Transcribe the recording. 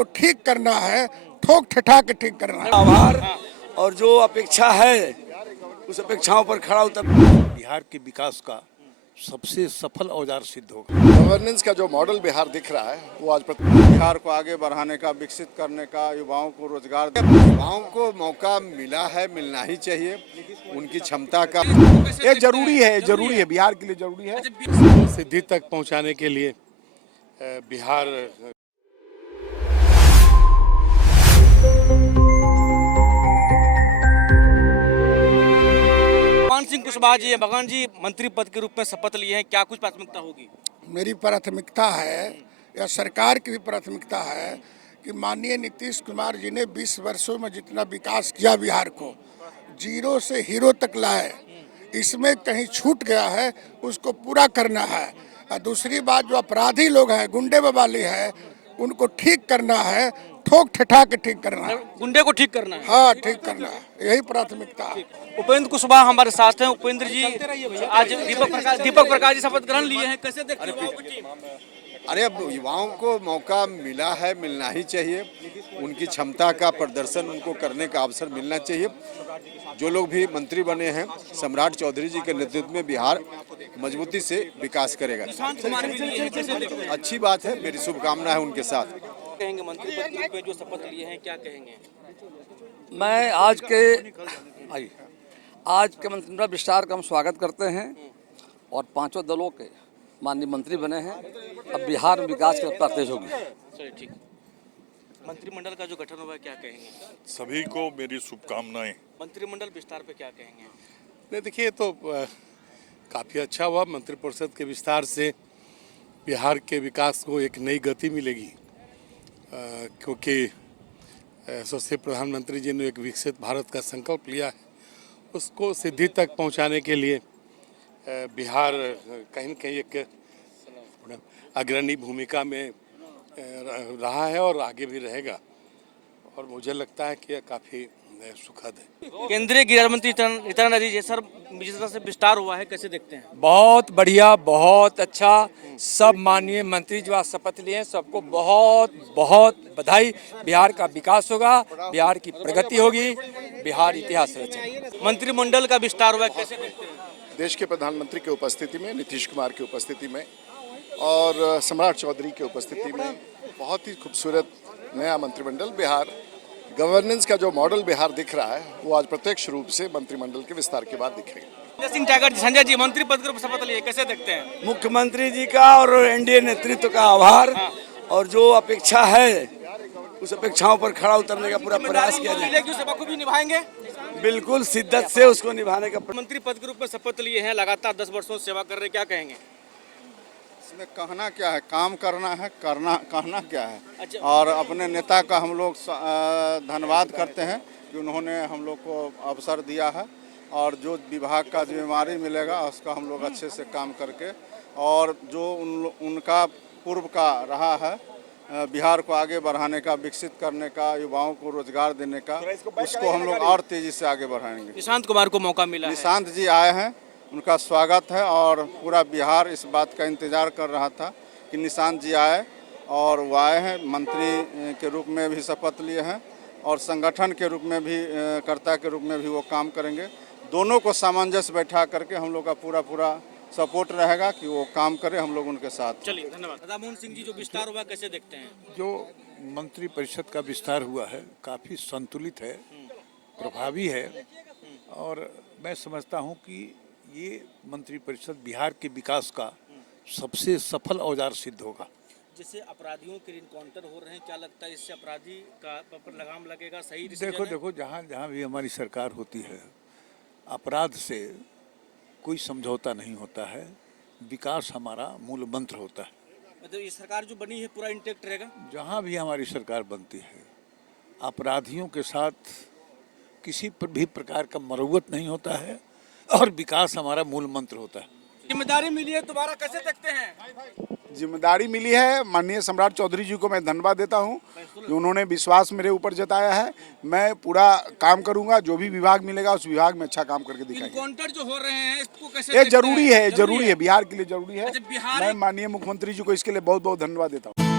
उनको ठीक करना है, ठोक ठठा के ठीक करना है। आभार और जो अपेक्षा है उस अपेक्षाओं पर खड़ा उतर बिहार के विकास का सबसे सफल औजार सिद्ध होगा। गवर्नेंस का जो मॉडल बिहार दिख रहा है वो आज बिहार को आगे बढ़ाने का, विकसित करने का, युवाओं को रोजगार, युवाओं को मौका मिला है, मिलना ही चाहिए। उनकी क्षमता का ये जरूरी है बिहार के लिए जरूरी है। सिद्धि तक पहुंचाने के लिए बिहार भगवान सिंह कुशवाहा जी भगवान जी मंत्री पद के रूप में शपथ लिए हैं, क्या कुछ प्राथमिकता होगी? मेरी प्राथमिकता है या सरकार की भी प्राथमिकता है कि माननीय नीतीश कुमार जी ने 20 वर्षों में जितना विकास किया बिहार को, जीरो से हीरो तक लाए, इसमें कहीं छूट गया है उसको पूरा करना है। और दूसरी बात, जो अपराधी लोग हैं, गुंडे बवाली है, उनको ठीक करना है, ठोक ठठा के ठीक करना है। गुंडे को ठीक करना है। हाँ, ठीक करना है, यही प्राथमिकता है। उपेंद्र कुशवाहा हमारे साथ हैं। उपेंद्र जी, आज दीपक प्रकाश जी शपथ ग्रहण लिए हैं, कैसे देखते हैं? अरे अब युवाओं को मौका मिला है, मिलना ही चाहिए। उनकी क्षमता का प्रदर्शन उनको करने का अवसर मिलना चाहिए। जो लोग भी मंत्री बने हैं, सम्राट चौधरी जी के नेतृत्व में बिहार मजबूती से विकास करेगा। अच्छी बात है, मेरी शुभकामना है उनके साथ। कहेंगे मंत्री पद के रूप में जो शपथ लिए हैं, क्या कहेंगे? मैं आज के मंत्रिमंडल विस्तार का हम स्वागत करते हैं और पांचों दलों के माननीय मंत्री बने हैं। अब बिहार विकास की रफ्तार तेज होगी। चलिए, ठीक। मंत्रिमंडल का जो गठन हुआ है, क्या कहेंगे? सभी को मेरी शुभकामनाएं। मंत्रिमंडल विस्तार पे क्या कहेंगे? नहीं, देखिए, तो काफ़ी अच्छा हुआ। मंत्रिपरिषद के विस्तार से बिहार के विकास को एक नई गति मिलेगी, क्योंकि यशस्वी प्रधानमंत्री जी ने एक विकसित भारत का संकल्प लिया है। उसको सिद्धि तक पहुंचाने के लिए बिहार कहीं न कहीं एक अग्रणी भूमिका में रहा है और आगे भी रहेगा, और मुझे लगता है कि यह काफ़ी सुखद है। केंद्रीय गृह मंत्री नित्यानंद राय सर, जिस तरह से विस्तार हुआ है, कैसे देखते हैं? बहुत बढ़िया, बहुत अच्छा। सब माननीय मंत्री जो आज शपथ लिए हैं, सबको बहुत बहुत बधाई। बिहार का विकास होगा, बिहार की प्रगति होगी, बिहार इतिहास रचेगा। मंत्रिमंडल का विस्तार हुआ है, कैसे देखते हैं? देश के प्रधानमंत्री की उपस्थिति में, नीतीश कुमार की उपस्थिति में और सम्राट चौधरी की उपस्थिति में बहुत ही खूबसूरत नया मंत्रिमंडल बिहार, गवर्नेंस का जो मॉडल बिहार दिख रहा है वो आज प्रत्यक्ष रूप से मंत्रिमंडल के विस्तार के बाद दिखेगा। संजय जी मंत्री पद के रूप में शपथ लिए, कैसे देखते हैं? मुख्यमंत्री जी का और एनडीए नेतृत्व का आभार और जो अपेक्षा है उस अपेक्षाओं पर खड़ा उतरने का पूरा प्रयास किया जाएगा। सेवा को भी निभाएंगे, बिल्कुल शिद्दत से उसको निभाने का। मंत्री पद के रूप में शपथ लिए हैं, लगातार 10 वर्षों से सेवा कर रहे, क्या कहेंगे? इसमें कहना क्या है, काम करना है, कहना क्या है। अच्छा। और अपने नेता का हम लोग धन्यवाद करते हैं कि उन्होंने हम लोग को अवसर दिया है, और जो विभाग का जिम्मेदारी मिलेगा उसका हम लोग अच्छे से काम करके, और जो उनका पूर्व का रहा है बिहार को आगे बढ़ाने का, विकसित करने का, युवाओं को रोजगार देने का, उसको हम लोग और तेजी से आगे बढ़ाएंगे। निशांत कुमार को मौका मिला है। निशांत जी आए हैं, उनका स्वागत है, और पूरा बिहार इस बात का इंतजार कर रहा था कि निशांत जी आए, और वो आए हैं। मंत्री के रूप में भी शपथ लिए हैं और संगठन के रूप में भी, कर्ता के रूप में भी वो काम करेंगे। दोनों को सामंजस्य बैठा करके हम लोग का पूरा सपोर्ट रहेगा कि वो काम करे, हम लोग उनके साथ। चलिए, धन्यवाद। राधामोहन सिंह जी, जो विस्तार हुआ, कैसे देखते हैं? जो मंत्रिपरिषद का विस्तार हुआ है काफ़ी संतुलित है, प्रभावी है, और मैं समझता हूं कि ये मंत्रिपरिषद बिहार के विकास का सबसे सफल औजार सिद्ध होगा। जैसे अपराधियों के इनकाउंटर हो रहे हैं, क्या लगता है इससे अपराधी का पर लगाम लगेगा? सही डिसीजन है? देखो, जहाँ भी हमारी सरकार होती है, अपराध से कोई समझौता नहीं होता है। विकास हमारा मूल मंत्र होता है। मतलब ये सरकार जो बनी है पूरा इंटेक्ट रहेगा? जहाँ भी हमारी सरकार बनती है, अपराधियों के साथ किसी पर भी प्रकार का मरवत नहीं होता है, और विकास हमारा मूल मंत्र होता है। जिम्मेदारी मिली है, दोबारा कैसे देखते हैं? जिम्मेदारी मिली है, माननीय सम्राट चौधरी जी को मैं धन्यवाद देता हूं कि उन्होंने विश्वास मेरे ऊपर जताया है। मैं पूरा काम करूंगा, जो भी विभाग मिलेगा उस विभाग में अच्छा काम करके दिखाएंगे। इनकाउंटर जो हो रहे हैं, इसको कैसे ये देखते हैं? जरूरी है, बिहार के लिए जरूरी है। अच्छा, बिहार मैं माननीय मुख्यमंत्री जी को इसके लिए बहुत बहुत धन्यवाद देता हूँ।